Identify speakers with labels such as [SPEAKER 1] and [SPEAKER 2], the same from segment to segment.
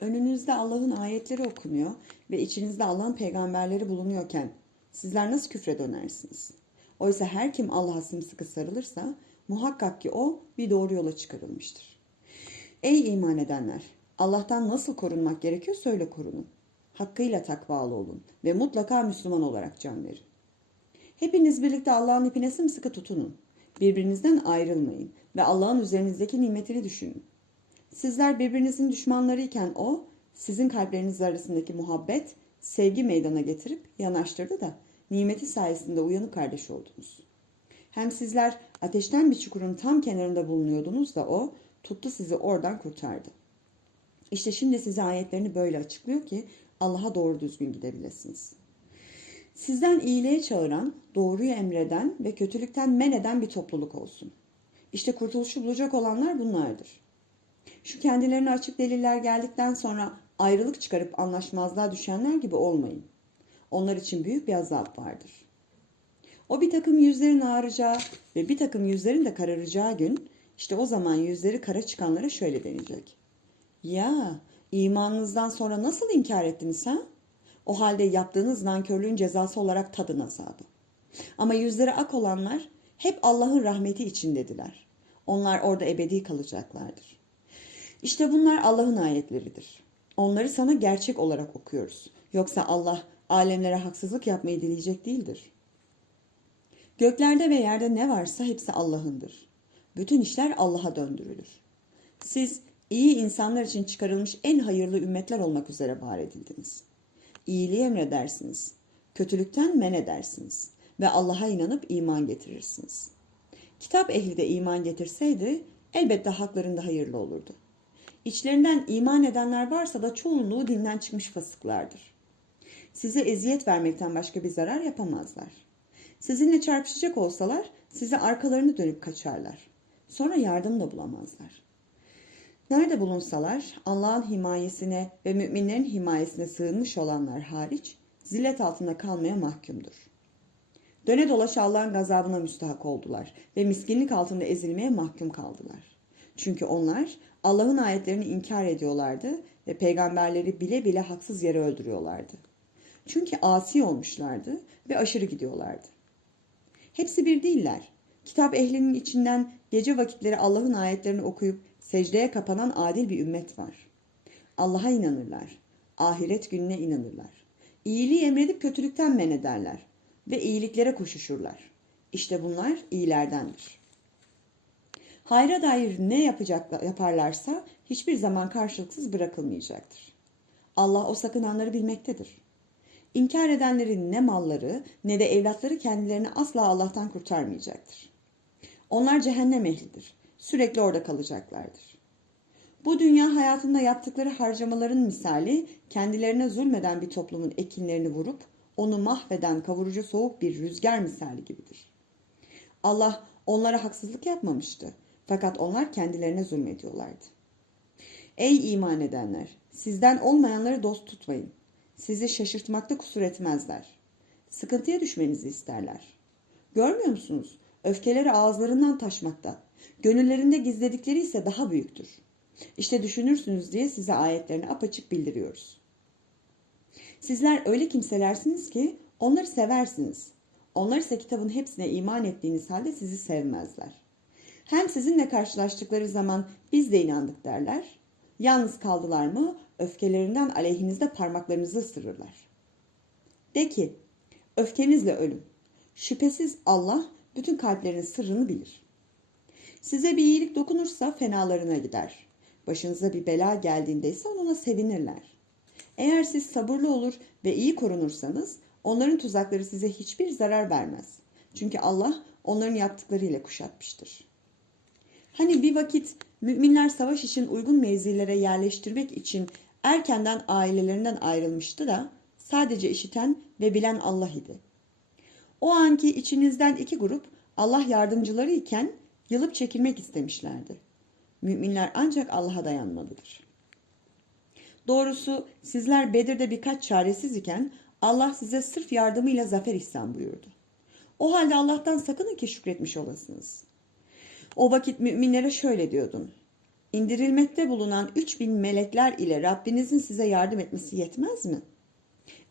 [SPEAKER 1] Önünüzde Allah'ın ayetleri okunuyor ve içinizde Allah'ın peygamberleri bulunuyorken sizler nasıl küfre dönersiniz? Oysa her kim Allah'a sımsıkı sarılırsa muhakkak ki o bir doğru yola çıkarılmıştır. Ey iman edenler! Allah'tan nasıl korunmak gerekiyor söyle korunun. Hakkıyla takvalı olun ve mutlaka Müslüman olarak can verin. Hepiniz birlikte Allah'ın ipine sımsıkı tutunun. Birbirinizden ayrılmayın ve Allah'ın üzerinizdeki nimetini düşünün. Sizler birbirinizin düşmanlarıyken o, sizin kalpleriniz arasındaki muhabbet, sevgi meydana getirip yanaştırdı da nimeti sayesinde uyanık kardeş oldunuz. Hem sizler ateşten bir çukurun tam kenarında bulunuyordunuz da o tuttu sizi oradan kurtardı. İşte şimdi size ayetlerini böyle açıklıyor ki Allah'a doğru düzgün gidebilirsiniz. Sizden iyiliğe çağıran, doğruyu emreden ve kötülükten men eden bir topluluk olsun. İşte kurtuluşu bulacak olanlar bunlardır. Şu kendilerine açık deliller geldikten sonra ayrılık çıkarıp anlaşmazlığa düşenler gibi olmayın. Onlar için büyük bir azap vardır. O bir takım yüzlerin ağaracağı ve bir takım yüzlerin de kararacağı gün, işte o zaman yüzleri kara çıkanlara şöyle denecek. Ya imanınızdan sonra nasıl inkar ettiniz ha? O halde yaptığınız nankörlüğün cezası olarak tadın azabı. Ama yüzleri ak olanlar hep Allah'ın rahmeti içindedirler. Onlar orada ebedi kalacaklardır. İşte bunlar Allah'ın ayetleridir. Onları sana gerçek olarak okuyoruz. Yoksa Allah alemlere haksızlık yapmayı dileyecek değildir. Göklerde ve yerde ne varsa hepsi Allah'ındır. Bütün işler Allah'a döndürülür. Siz iyi insanlar için çıkarılmış en hayırlı ümmetler olmak üzere var edildiniz. İyiliği emredersiniz, kötülükten men edersiniz ve Allah'a inanıp iman getirirsiniz. Kitap ehli de iman getirseydi elbette haklarında hayırlı olurdu. İçlerinden iman edenler varsa da çoğunluğu dinden çıkmış fasıklardır. Size eziyet vermekten başka bir zarar yapamazlar. Sizinle çarpışacak olsalar size arkalarını dönüp kaçarlar. Sonra yardım da bulamazlar. Nerede bulunsalar Allah'ın himayesine ve müminlerin himayesine sığınmış olanlar hariç zillet altında kalmaya mahkumdur. Döne dolaş Allah'ın gazabına müstahak oldular ve miskinlik altında ezilmeye mahkum kaldılar. Çünkü onlar Allah'ın ayetlerini inkar ediyorlardı ve peygamberleri bile bile haksız yere öldürüyorlardı. Çünkü asi olmuşlardı ve aşırı gidiyorlardı. Hepsi bir değiller. Kitap ehlinin içinden gece vakitleri Allah'ın ayetlerini okuyup secdeye kapanan adil bir ümmet var. Allah'a inanırlar. Ahiret gününe inanırlar. İyiliği emredip kötülükten men ederler ve iyiliklere koşuşurlar. İşte bunlar iyilerdendir. Hayra dair ne yapacaklar, yaparlarsa hiçbir zaman karşılıksız bırakılmayacaktır. Allah o sakınanları bilmektedir. İnkar edenlerin ne malları ne de evlatları kendilerini asla Allah'tan kurtarmayacaktır. Onlar cehennem ehlidir. Sürekli orada kalacaklardır. Bu dünya hayatında yaptıkları harcamaların misali kendilerine zulmeden bir toplumun ekinlerini vurup onu mahveden kavurucu soğuk bir rüzgar misali gibidir. Allah onlara haksızlık yapmamıştı. Fakat onlar kendilerine zulmediyorlardı. Ey iman edenler! Sizden olmayanları dost tutmayın. Sizi şaşırtmakta kusur etmezler. Sıkıntıya düşmenizi isterler. Görmüyor musunuz? Öfkeleri ağızlarından taşmakta. Gönüllerinde gizledikleri ise daha büyüktür. İşte düşünürsünüz diye size ayetlerini apaçık bildiriyoruz. Sizler öyle kimselersiniz ki onları seversiniz. Onlar ise kitabın hepsine iman ettiğiniz halde sizi sevmezler. Hem sizinle karşılaştıkları zaman biz de inandık derler. Yalnız kaldılar mı öfkelerinden aleyhinizde parmaklarınızı ısırırlar. De ki öfkenizle ölün. Şüphesiz Allah bütün kalplerin sırrını bilir. Size bir iyilik dokunursa fenalarına gider. Başınıza bir bela geldiğinde ise onunla sevinirler. Eğer siz sabırlı olur ve iyi korunursanız onların tuzakları size hiçbir zarar vermez. Çünkü Allah onların yaptıklarıyla kuşatmıştır. Hani bir vakit müminler savaş için uygun mevzilere yerleştirmek için erkenden ailelerinden ayrılmıştı da sadece işiten ve bilen Allah idi. O anki içinizden iki grup Allah yardımcıları iken yılıp çekilmek istemişlerdi. Müminler ancak Allah'a dayanmalıdır. Doğrusu sizler Bedir'de birkaç çaresiz iken Allah size sırf yardımıyla zafer ihsan buyurdu. O halde Allah'tan sakının ki şükretmiş olasınız. O vakit müminlere şöyle diyordun. indirilmekte bulunan 3000 melekler ile Rabbinizin size yardım etmesi yetmez mi?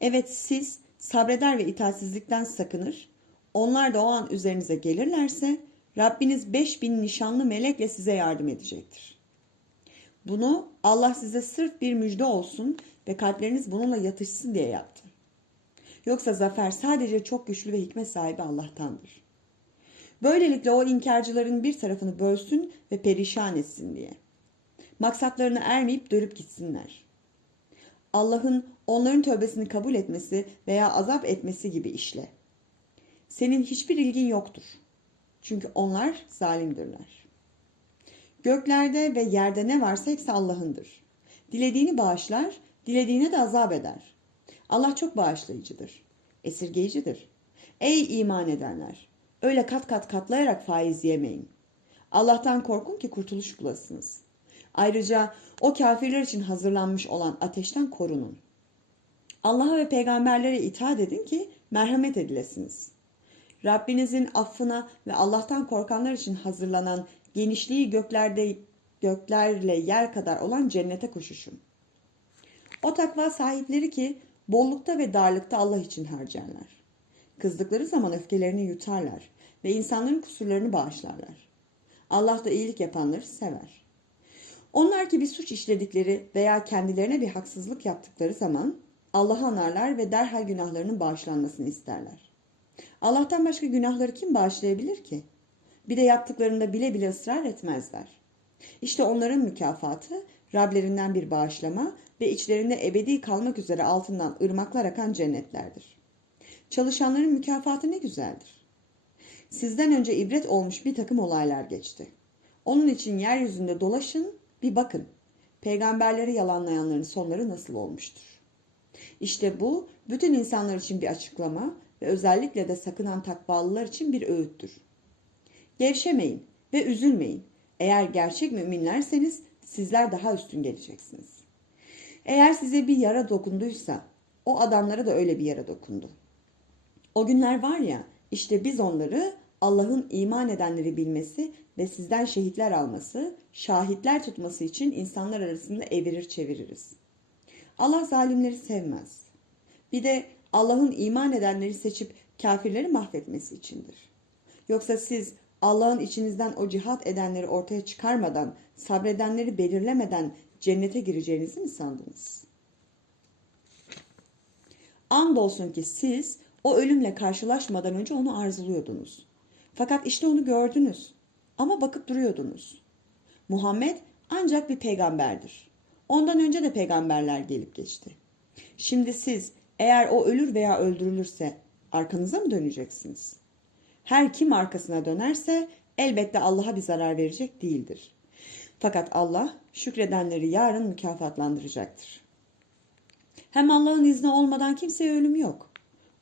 [SPEAKER 1] Evet siz sabreder ve itaatsizlikten sakınır. Onlar da o an üzerinize gelirlerse Rabbiniz 5000 nişanlı melekle size yardım edecektir. Bunu Allah size sırf bir müjde olsun ve kalpleriniz bununla yatışsın diye yaptı. Yoksa zafer sadece çok güçlü ve hikmet sahibi Allah'tandır. Böylelikle o inkarcıların bir tarafını bölsün ve perişan etsin diye. Maksatlarına ermeyip dönüp gitsinler. Allah'ın onların tövbesini kabul etmesi veya azap etmesi gibi işle. Senin hiçbir ilgin yoktur. Çünkü onlar zalimdirler. Göklerde ve yerde ne varsa hepsi Allah'ındır. Dilediğini bağışlar, dilediğine de azap eder. Allah çok bağışlayıcıdır, esirgeyicidir. Ey iman edenler! Öyle kat kat katlayarak faiz yemeyin. Allah'tan korkun ki kurtuluş bulasınız. Ayrıca o kafirler için hazırlanmış olan ateşten korunun. Allah'a ve peygamberlere itaat edin ki merhamet edilesiniz. Rabbinizin affına ve Allah'tan korkanlar için hazırlanan genişliği göklerde göklerle yer kadar olan cennete koşuşun. O takva sahipleri ki bollukta ve darlıkta Allah için harcarlar. Kızdıkları zaman öfkelerini yutarlar ve insanların kusurlarını bağışlarlar. Allah da iyilik yapanları sever. Onlar ki bir suç işledikleri veya kendilerine bir haksızlık yaptıkları zaman Allah'ı anarlar ve derhal günahlarının bağışlanmasını isterler. Allah'tan başka günahları kim bağışlayabilir ki? Bir de yaptıklarında bile bile ısrar etmezler. İşte onların mükafatı Rablerinden bir bağışlama ve içlerinde ebedi kalmak üzere altından ırmaklar akan cennetlerdir. Çalışanların mükafatı ne güzeldir. Sizden önce ibret olmuş bir takım olaylar geçti. Onun için yeryüzünde dolaşın, bir bakın. Peygamberleri yalanlayanların sonları nasıl olmuştur? İşte bu bütün insanlar için bir açıklama ve özellikle de sakınan takvalılar için bir öğüttür. Gevşemeyin ve üzülmeyin. Eğer gerçek müminlerseniz sizler daha üstün geleceksiniz. Eğer size bir yara dokunduysa o adamlara da öyle bir yara dokundu. O günler var ya işte biz onları Allah'ın iman edenleri bilmesi ve sizden şehitler alması, şahitler tutması için insanlar arasında evirir çeviririz. Allah zalimleri sevmez. Bir de Allah'ın iman edenleri seçip kafirleri mahvetmesi içindir. Yoksa siz Allah'ın içinizden o cihat edenleri ortaya çıkarmadan, sabredenleri belirlemeden cennete gireceğinizi mi sandınız? Andolsun ki siz o ölümle karşılaşmadan önce onu arzuluyordunuz. Fakat işte onu gördünüz ama bakıp duruyordunuz. Muhammed ancak bir peygamberdir. Ondan önce de peygamberler gelip geçti. Şimdi siz eğer o ölür veya öldürülürse arkanıza mı döneceksiniz? Her kim arkasına dönerse elbette Allah'a bir zarar verecek değildir. Fakat Allah şükredenleri yarın mükafatlandıracaktır. Hem Allah'ın izni olmadan kimseye ölüm yok.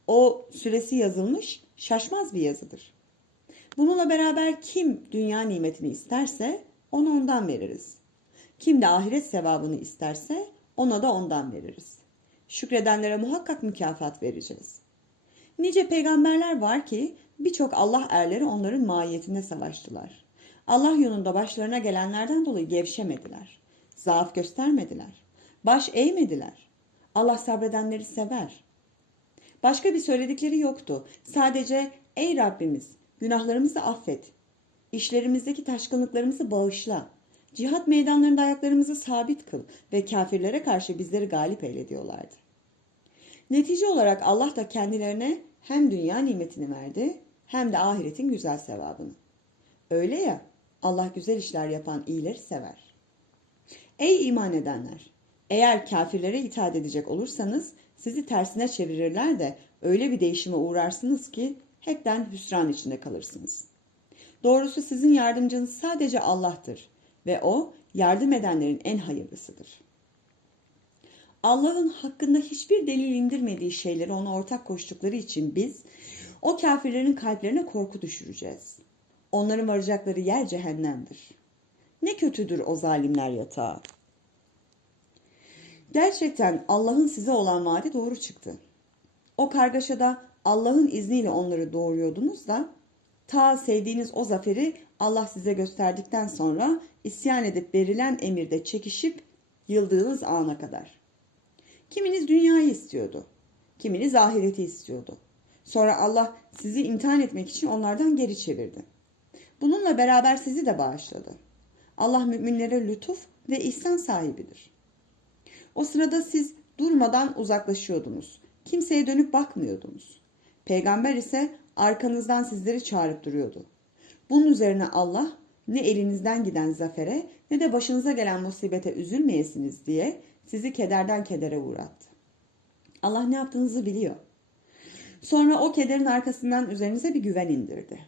[SPEAKER 1] O süresi yazılmış şaşmaz bir yazıdır. Bununla beraber kim dünya nimetini isterse onu ondan veririz. Kim de ahiret sevabını isterse ona da ondan veririz. Şükredenlere muhakkak mükafat vereceğiz. Nice peygamberler var ki birçok Allah erleri onların mahiyetinde savaştılar. Allah yolunda başlarına gelenlerden dolayı gevşemediler. Zaaf göstermediler. Baş eğmediler. Allah sabredenleri sever. Başka bir söyledikleri yoktu. Sadece ey Rabbimiz günahlarımızı affet. İşlerimizdeki taşkınlıklarımızı bağışla. Cihat meydanlarında ayaklarımızı sabit kıl ve kafirlere karşı bizleri galip eyle diyorlardı. Netice olarak Allah da kendilerine hem dünya nimetini verdi hem de ahiretin güzel sevabını. Öyle ya Allah güzel işler yapan iyileri sever. Ey iman edenler! Eğer kafirlere itaat edecek olursanız sizi tersine çevirirler de öyle bir değişime uğrarsınız ki hepten hüsran içinde kalırsınız. Doğrusu sizin yardımcınız sadece Allah'tır ve O yardım edenlerin en hayırlısıdır. Allah'ın hakkında hiçbir delil indirmediği şeyleri ona ortak koştukları için biz o kafirlerin kalplerine korku düşüreceğiz. Onların varacakları yer cehennemdir. Ne kötüdür o zalimler yatağı. Gerçekten Allah'ın size olan vaadi doğru çıktı. O kargaşada Allah'ın izniyle onları doğuruyordunuz da Ta sevdiğiniz o zaferi Allah size gösterdikten sonra isyan edip verilen emirde çekişip yıldığınız ana kadar. Kiminiz dünyayı istiyordu. Kiminiz ahireti istiyordu. Sonra Allah sizi imtihan etmek için onlardan geri çevirdi. Bununla beraber sizi de bağışladı. Allah müminlere lütuf ve ihsan sahibidir. O sırada siz durmadan uzaklaşıyordunuz. Kimseye dönüp bakmıyordunuz. Peygamber ise arkanızdan sizleri çağırıp duruyordu. Bunun üzerine Allah ne elinizden giden zafere ne de başınıza gelen musibete üzülmeyesiniz diye sizi kederden kedere uğrattı. Allah ne yaptığınızı biliyor. Sonra o kederin arkasından üzerinize bir güven indirdi.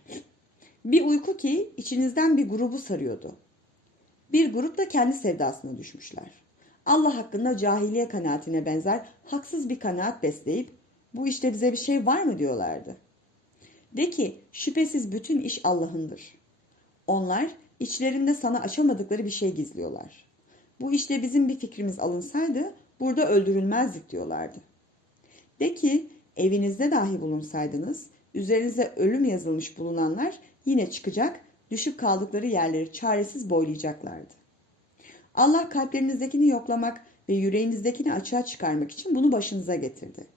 [SPEAKER 1] Bir uyku ki içinizden bir grubu sarıyordu. Bir grup da kendi sevdasına düşmüşler. Allah hakkında cahiliye kanaatine benzer haksız bir kanaat besleyip bu işte bize bir şey var mı diyorlardı. De ki şüphesiz bütün iş Allah'ındır. Onlar içlerinde sana açamadıkları bir şey gizliyorlar. Bu işte bizim bir fikrimiz alınsaydı burada öldürülmezdik diyorlardı. De ki evinizde dahi bulunsaydınız üzerinize ölüm yazılmış bulunanlar yine çıkacak düşüp kaldıkları yerleri çaresiz boylayacaklardı. Allah kalplerinizdekini yoklamak ve yüreğinizdekini açığa çıkarmak için bunu başınıza getirdi.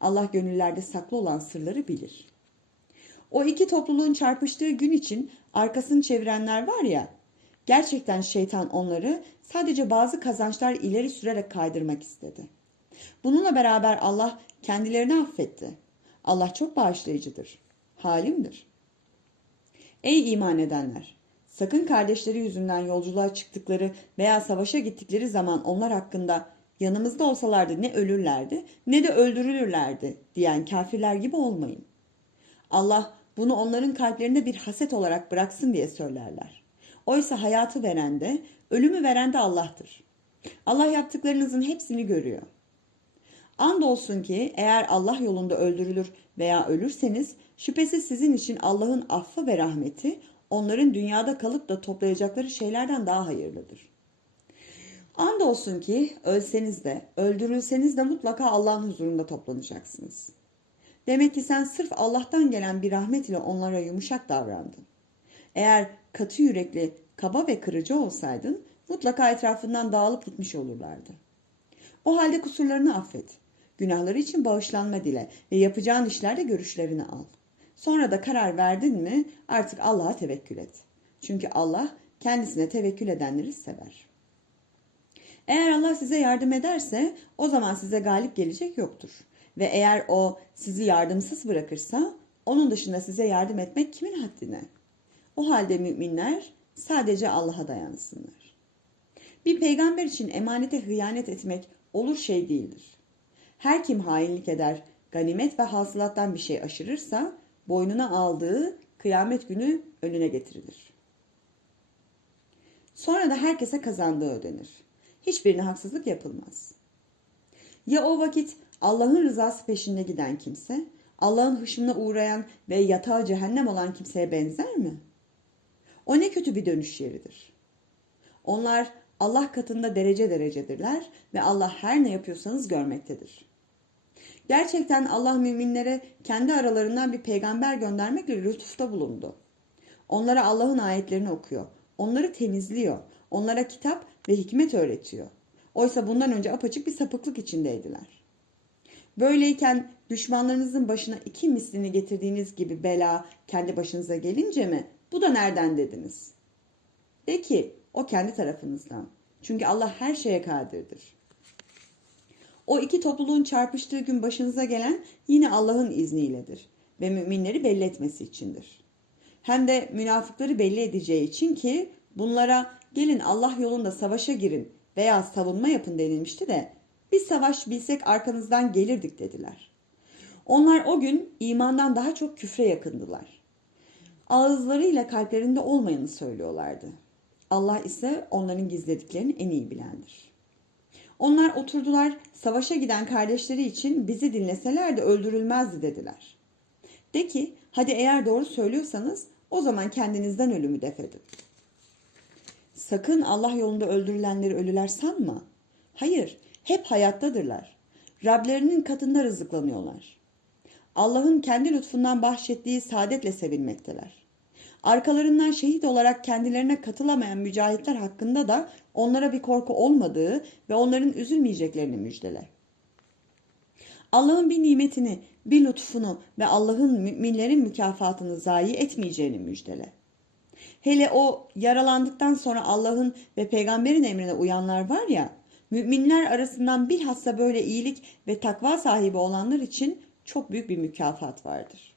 [SPEAKER 1] Allah gönüllerde saklı olan sırları bilir. O iki topluluğun çarpıştığı gün için arkasını çevirenler var ya, gerçekten şeytan onları sadece bazı kazançlar ileri sürerek kaydırmak istedi. Bununla beraber Allah kendilerini affetti. Allah çok bağışlayıcıdır. Halimdir. Ey iman edenler! Sakın kardeşleri yüzünden yolculuğa çıktıkları veya savaşa gittikleri zaman onlar hakkında yanımızda olsalardı ne ölürlerdi ne de öldürülürlerdi diyen kafirler gibi olmayın. Allah bunu onların kalplerinde bir haset olarak bıraksın diye söylerler. Oysa hayatı veren de ölümü veren de Allah'tır. Allah yaptıklarınızın hepsini görüyor. Andolsun ki eğer Allah yolunda öldürülür veya ölürseniz şüphesiz sizin için Allah'ın affı ve rahmeti onların dünyada kalıp da toplayacakları şeylerden daha hayırlıdır. Andolsun ki ölseniz de öldürülseniz de mutlaka Allah'ın huzurunda toplanacaksınız. Demek ki sen sırf Allah'tan gelen bir rahmet ile onlara yumuşak davrandın. Eğer katı yürekli, kaba ve kırıcı olsaydın mutlaka etrafından dağılıp gitmiş olurlardı. O halde kusurlarını affet. Günahları için bağışlanma dile ve yapacağın işlerde görüşlerini al. Sonra da karar verdin mi artık Allah'a tevekkül et. Çünkü Allah kendisine tevekkül edenleri sever. Eğer Allah size yardım ederse o zaman size galip gelecek yoktur. Ve eğer o sizi yardımsız bırakırsa onun dışında size yardım etmek kimin haddine? O halde müminler sadece Allah'a dayansınlar. Bir peygamber için emanete hıyanet etmek olur şey değildir. Her kim hainlik eder, ganimet ve hasılattan bir şey aşırırsa boynuna aldığı kıyamet günü önüne getirilir. Sonra da herkese kazandığı ödenir. Hiçbirine haksızlık yapılmaz. Ya o vakit Allah'ın rızası peşinde giden kimse, Allah'ın hışmına uğrayan ve yatağı cehennem olan kimseye benzer mi? O ne kötü bir dönüş yeridir. Onlar Allah katında derece derecedirler ve Allah her ne yapıyorsanız görmektedir. Gerçekten Allah müminlere kendi aralarından bir peygamber göndermekle lütufta bulundu. Onlara Allah'ın ayetlerini okuyor. Onları temizliyor. Onlara kitap ve hikmet öğretiyor. Oysa bundan önce apaçık bir sapıklık içindeydiler. Böyleyken düşmanlarınızın başına iki mislini getirdiğiniz gibi bela kendi başınıza gelince mi bu da nereden dediniz? De ki o kendi tarafınızdan. Çünkü Allah her şeye kadirdir. O iki topluluğun çarpıştığı gün başınıza gelen yine Allah'ın izniyledir ve müminleri belli etmesi içindir. Hem de münafıkları belli edeceği için ki bunlara gelin Allah yolunda savaşa girin veya savunma yapın denilmişti de bir savaş bilsek arkanızdan gelirdik dediler. Onlar o gün imandan daha çok küfre yakındılar. Ağızlarıyla kalplerinde olmayanı söylüyorlardı. Allah ise onların gizlediklerini en iyi bilendir. Onlar oturdular savaşa giden kardeşleri için bizi dinleseler de öldürülmezdi dediler. De ki hadi eğer doğru söylüyorsanız o zaman kendinizden ölümü defedin. Sakın Allah yolunda öldürülenleri ölüler sanma. Hayır, hep hayattadırlar. Rablerinin katında rızıklanıyorlar. Allah'ın kendi lütfundan bahşettiği saadetle sevinmekteler. Arkalarından şehit olarak kendilerine katılamayan mücahitler hakkında da onlara bir korku olmadığı ve onların üzülmeyeceklerini müjdele. Allah'ın bir nimetini, bir lütfunu ve Allah'ın müminlerin mükafatını zayi etmeyeceğini müjdele. Hele o yaralandıktan sonra Allah'ın ve peygamberin emrine uyanlar var ya, müminler arasından bilhassa böyle iyilik ve takva sahibi olanlar için çok büyük bir mükafat vardır.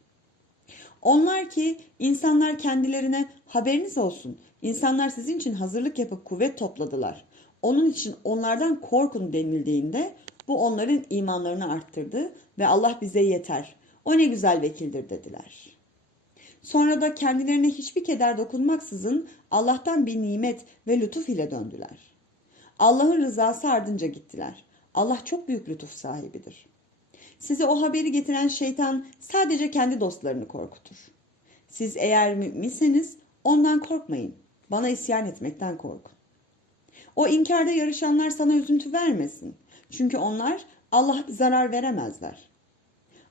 [SPEAKER 1] Onlar ki insanlar kendilerine haberiniz olsun, insanlar sizin için hazırlık yapıp kuvvet topladılar. Onun için onlardan korkun denildiğinde bu onların imanlarını arttırdı ve Allah bize yeter. O ne güzel vekildir dediler. Sonra da kendilerine hiçbir keder dokunmaksızın Allah'tan bir nimet ve lütuf ile döndüler. Allah'ın rızası ardınca gittiler. Allah çok büyük lütuf sahibidir. Size o haberi getiren şeytan sadece kendi dostlarını korkutur. Siz eğer müminseniz ondan korkmayın. Bana isyan etmekten korkun. O inkarda yarışanlar sana üzüntü vermesin. Çünkü onlar Allah'a zarar veremezler.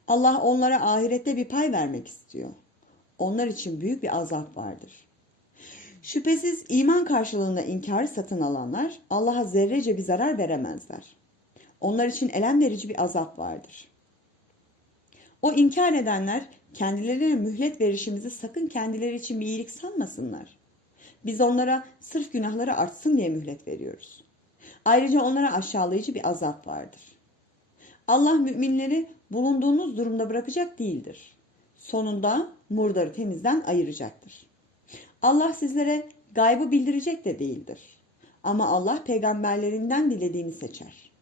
[SPEAKER 1] Allah onlara ahirette bir pay vermek istiyor. Onlar için büyük bir azap vardır. Şüphesiz iman karşılığında inkarı satın alanlar Allah'a zerrece bir zarar veremezler. Onlar için elem verici bir azap vardır. O inkar edenler kendilerine mühlet verişimizi sakın kendileri için bir iyilik sanmasınlar. Biz onlara sırf günahları artsın diye mühlet veriyoruz. Ayrıca onlara aşağılayıcı bir azap vardır. Allah müminleri bulunduğunuz durumda bırakacak değildir. Sonunda murdarı temizden ayıracaktır. Allah sizlere gaybı bildirecek de değildir. Ama Allah peygamberlerinden dilediğini seçer.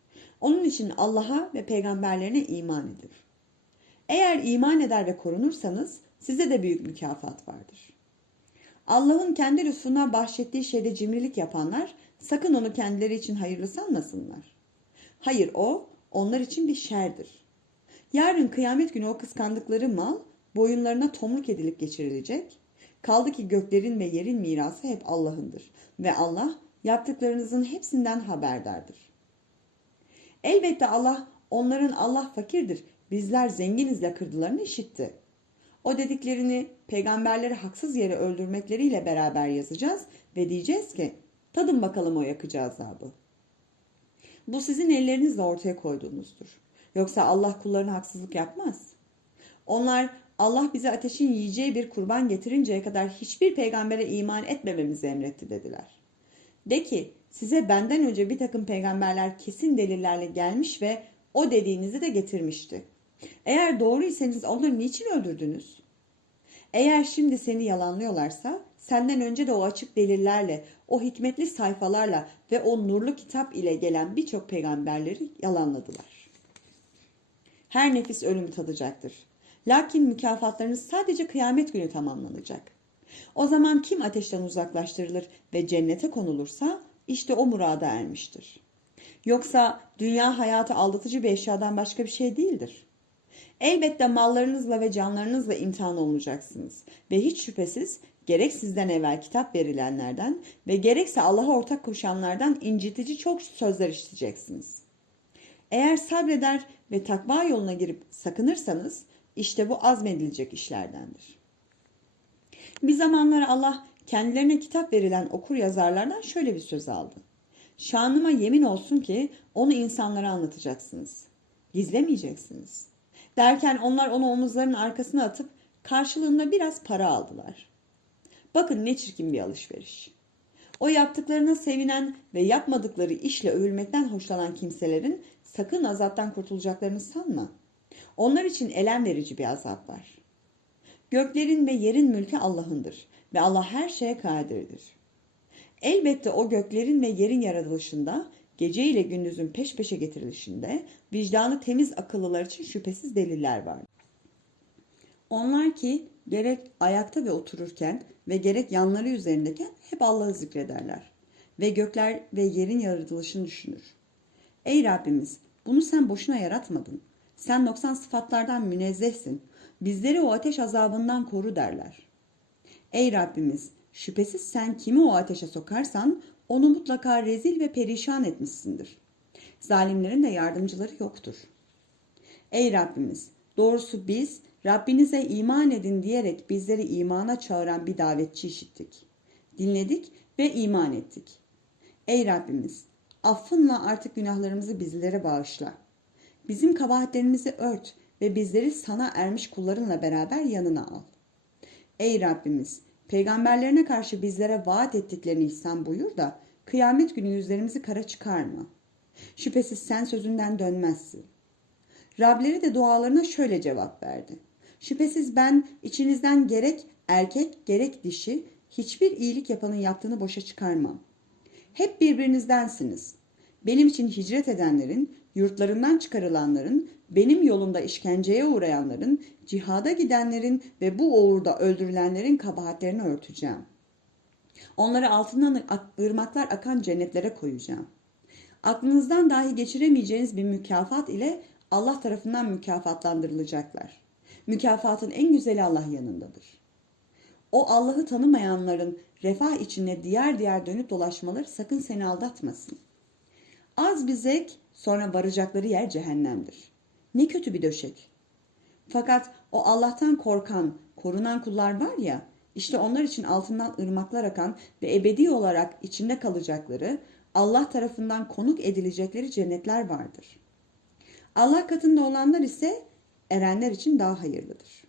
[SPEAKER 1] Onun için Allah'a ve peygamberlerine iman edin. Eğer iman eder ve korunursanız size de büyük mükafat vardır. Allah'ın kendi lütfundan bahşettiği şeyde cimrilik yapanlar sakın onu kendileri için hayırlı sanmasınlar. Hayır o onlar için bir şerdir. Yarın kıyamet günü o kıskandıkları mal boyunlarına tomruk edilip geçirilecek. Kaldı ki göklerin ve yerin mirası hep Allah'ındır ve Allah yaptıklarınızın hepsinden haberdardır. Elbette Allah onların Allah fakirdir, bizler zenginiz lakırdılarını işitti. O dediklerini peygamberleri haksız yere öldürmekleriyle beraber yazacağız ve diyeceğiz ki tadın bakalım o yakıcı azabı. Bu sizin ellerinizle ortaya koyduğunuzdur. Yoksa Allah kullarına haksızlık yapmaz. Onlar Allah bize ateşin yiyeceği bir kurban getirinceye kadar hiçbir peygambere iman etmememizi emretti dediler. De ki size benden önce bir takım peygamberler kesin delillerle gelmiş ve o dediğinizi de getirmişti. Eğer doğruysanız onları niçin öldürdünüz? Eğer şimdi seni yalanlıyorlarsa senden önce de o açık delillerle, o hikmetli sayfalarla ve o nurlu kitap ile gelen birçok peygamberleri yalanladılar. Her nefis ölümü tadacaktır. Lakin mükafatlarınız sadece kıyamet günü tamamlanacak. O zaman kim ateşten uzaklaştırılır ve cennete konulursa işte o murada ermiştir. Yoksa dünya hayatı aldatıcı bir eşyadan başka bir şey değildir. Elbette mallarınızla ve canlarınızla imtihan olunacaksınız ve hiç şüphesiz gerek sizden evvel kitap verilenlerden ve gerekse Allah'a ortak koşanlardan incitici çok sözler işiteceksiniz. Eğer sabreder ve takva yoluna girip sakınırsanız işte bu azmedilecek işlerdendir. Bir zamanlar Allah kendilerine kitap verilen okur yazarlardan şöyle bir söz aldı. Şanıma yemin olsun ki onu insanlara anlatacaksınız. Gizlemeyeceksiniz. Derken onlar onu omuzlarının arkasına atıp karşılığında biraz para aldılar. Bakın ne çirkin bir alışveriş. O yaptıklarına sevinen ve yapmadıkları işle övülmekten hoşlanan kimselerin sakın azaptan kurtulacaklarını sanma. Onlar için elem verici bir azap var. Göklerin ve yerin mülkü Allah'ındır ve Allah her şeye kadirdir. Elbette o göklerin ve yerin yaratılışında, gece ile gündüzün peş peşe getirilişinde vicdanı temiz akıllılar için şüphesiz deliller var. Onlar ki gerek ayakta ve otururken ve gerek yanları üzerindeyken hep Allah'ı zikrederler ve gökler ve yerin yaratılışını düşünür. Ey Rabbimiz bunu sen boşuna yaratmadın. Sen noksan sıfatlardan münezzehsin. Bizleri o ateş azabından koru derler. Ey Rabbimiz şüphesiz sen kimi o ateşe sokarsan onu mutlaka rezil ve perişan etmişsindir. Zalimlerin de yardımcıları yoktur. Ey Rabbimiz doğrusu biz Rabbinize iman edin diyerek bizleri imana çağıran bir davetçi işittik. Dinledik ve iman ettik. Ey Rabbimiz, affınla artık günahlarımızı bizlere bağışla. Bizim kabahatlerimizi ört ve bizleri sana ermiş kullarınla beraber yanına al. Ey Rabbimiz, peygamberlerine karşı bizlere vaat ettiklerini ihsan buyur da kıyamet günü yüzlerimizi kara çıkarma. Şüphesiz sen sözünden dönmezsin. Rableri de dualarına şöyle cevap verdi. Şüphesiz ben içinizden gerek erkek gerek dişi hiçbir iyilik yapanın yaptığını boşa çıkarmam. Hep birbirinizdensiniz. Benim için hicret edenlerin, yurtlarından çıkarılanların, benim yolumda işkenceye uğrayanların, cihada gidenlerin ve bu uğurda öldürülenlerin kabahatlerini örteceğim. Onları altından ırmaklar akan cennetlere koyacağım. Aklınızdan dahi geçiremeyeceğiniz bir mükafat ile Allah tarafından mükafatlandırılacaklar. Mükafatın en güzeli Allah yanındadır. O Allah'ı tanımayanların refah içinde diğer diğer dönüp dolaşmaları sakın seni aldatmasın. Az bir zevk sonra varacakları yer cehennemdir. Ne kötü bir döşek. Fakat o Allah'tan korkan, korunan kullar var ya, işte onlar için altından ırmaklar akan ve ebedi olarak içinde kalacakları, Allah tarafından konuk edilecekleri cennetler vardır. Allah katında olanlar ise erenler için daha hayırlıdır.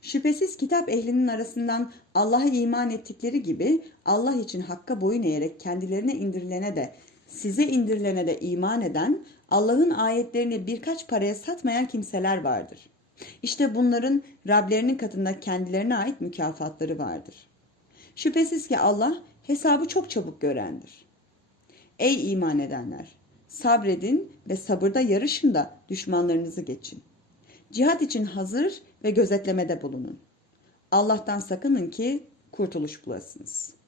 [SPEAKER 1] Şüphesiz kitap ehlinin arasından Allah'a iman ettikleri gibi Allah için hakka boyun eğerek kendilerine indirilene de size indirilene de iman eden Allah'ın ayetlerini birkaç paraya satmayan kimseler vardır. İşte bunların Rablerinin katında kendilerine ait mükafatları vardır. Şüphesiz ki Allah hesabı çok çabuk görendir. Ey iman edenler! Sabredin ve sabırda yarışın da düşmanlarınızı geçin. Cihat için hazır ve gözetlemede bulunun. Allah'tan sakının ki kurtuluş bulasınız.''